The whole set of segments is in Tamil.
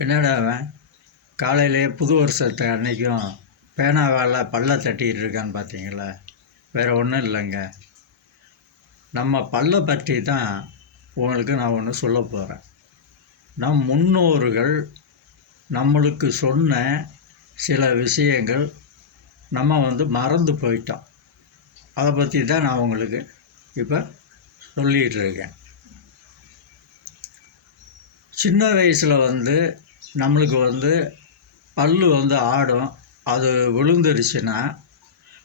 என்னடா அவன்? காலையிலேயே புது வருஷத்தை அன்னைக்கும் பேனாவால் பல்ல தட்டிக்கிட்டு இருக்கான்னு பார்த்தீங்களா? வேறு ஒன்றும் இல்லைங்க. நம்ம பல்லை பற்றி தான் உங்களுக்கு நான் ஒன்று சொல்ல போகிறேன் நம் முன்னோர்கள் நம்மளுக்கு சொன்ன சில விஷயங்கள் நம்ம வந்து மறந்து போயிட்டோம். அதை பற்றி தான் நான் உங்களுக்கு இப்போ சொல்லிகிட்டு இருக்கேன். சின்ன வயசில் வந்து நம்மளுக்கு வந்து பல்லு வந்து ஆடும். அது விழுந்துருச்சுன்னா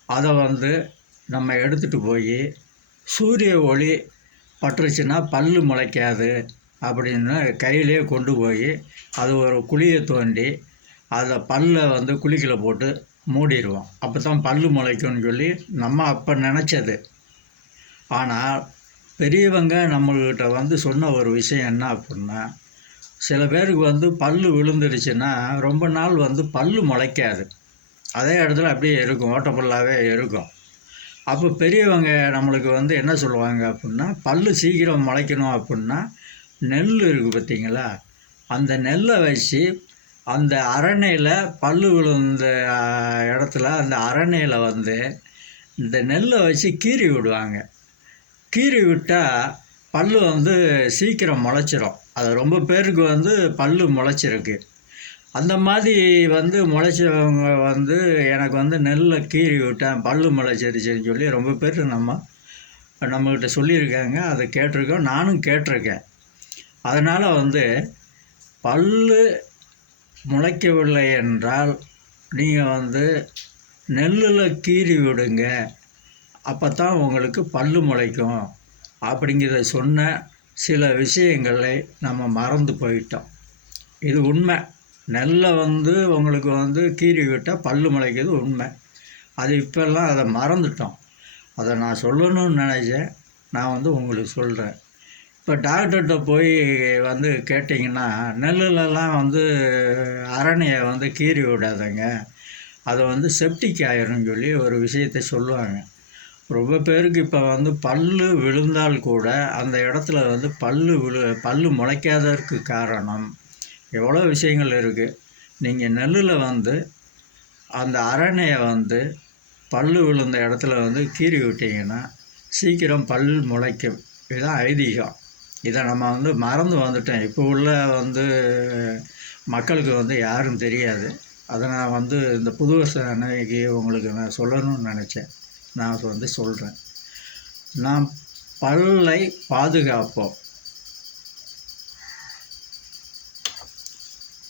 அதை வந்து நம்ம எடுத்துகிட்டு போய் சூரிய ஒளி பட்டுருச்சுன்னா பல்லு முளைக்காது அப்படின்னு கையிலே கொண்டு போய் அது ஒரு குழியை தோண்டி அதை பல்லை வந்து குழிக்கில் போட்டு மூடிடுவோம். அப்போ தான் பல்லு முளைக்கும்னு சொல்லி நம்ம அப்போ நினச்சது. ஆனால் பெரியவங்க நம்மள்கிட்ட வந்து சொன்ன ஒரு விஷயம் என்ன அப்படின்னா சில பேருக்கு வந்து பல்லு விழுந்துருச்சுன்னா ரொம்ப நாள் வந்து பல்லு முளைக்காது. அதே இடத்துல அப்படியே இருக்கும் ஓட்டப்பல்லாகவே இருக்கும். அப்போ பெரியவங்க நம்மளுக்கு வந்து என்ன சொல்லுவாங்க அப்படின்னா பல்லு சீக்கிரம் முளைக்கணும் அப்படின்னா நெல் இருக்குது பார்த்தீங்களா? அந்த நெல்லை வச்சு அந்த அரணையில் பல்லு விழுந்த இடத்துல அந்த அரணையில் வந்து இந்த நெல்லை வச்சு கீறி விடுவாங்க. கீறி விட்டால் பல்லு வந்து சீக்கிரம் முளைச்சிரும். அது ரொம்ப பேருக்கு வந்து பல்லு முளைச்சிருக்கு. அந்த மாதிரி வந்து முளைச்சவங்க வந்து எனக்கு வந்து நெல்லை கீறி விட்டேன். பல்லு முளைச்சிருச்சுன்னு சொல்லி ரொம்ப பேர் நம்ம நம்மக்கிட்ட சொல்லியிருக்காங்க. அதை கேட்டிருக்கோம். நானும் கேட்டிருக்கேன். அதனால் வந்து பல்லு முளைக்கவில்லை என்றால் நீங்கள் வந்து நெல்லில் கீறி விடுங்க. அப்போ தான் உங்களுக்கு பல்லு முளைக்கும். அப்படிங்கிறத சொன்ன சில விஷயங்களை நம்ம மறந்து போயிட்டோம். இது உண்மை. நெல்லை வந்து உங்களுக்கு வந்து கீறி விட்டால் பல்லு முளைக்கிறது உண்மை. அது இப்போல்லாம் அதை மறந்துட்டோம். அதை நான் சொல்லணும்னு நினச்சேன். நான் வந்து உங்களுக்கு சொல்கிறேன் இப்போ டாக்டர்கிட்ட போய் வந்து கேட்டிங்கன்னா நெல்லுலலாம் வந்து அரணையை வந்து கீறி விடாதங்க. அதை வந்து செப்டிக் ஆயிரும்னு சொல்லி ஒரு விஷயத்தை சொல்லுவாங்க. ரொம்ப பேருக்கு இப்போ வந்து பல்லு விழுந்தால் கூட அந்த இடத்துல வந்து பல்லு விழு பல்லு முளைக்காததற்கு காரணம் எவ்வளோ விஷயங்கள் இருக்குது நீங்கள் நெல்லில் வந்து அந்த அரணையை வந்து பல்லு விழுந்த இடத்துல வந்து கீறி விட்டிங்கன்னா சீக்கிரம் பல் முளைக்கும். இதுதான் ஐதீகம். இதை நம்ம வந்து மறந்து வந்துட்டோம். இப்போ உள்ள வந்து மக்களுக்கு வந்து யாரும் தெரியாது. அதை நான் வந்து இந்த புது வருஷ அன்னைக்கு உங்களுக்கு நான் சொல்லணும்னு நினச்சேன். நான் வந்து சொல்கிறேன் நாம் பல்லை பாதுகாப்போம்.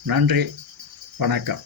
நன்றி. வணக்கம்.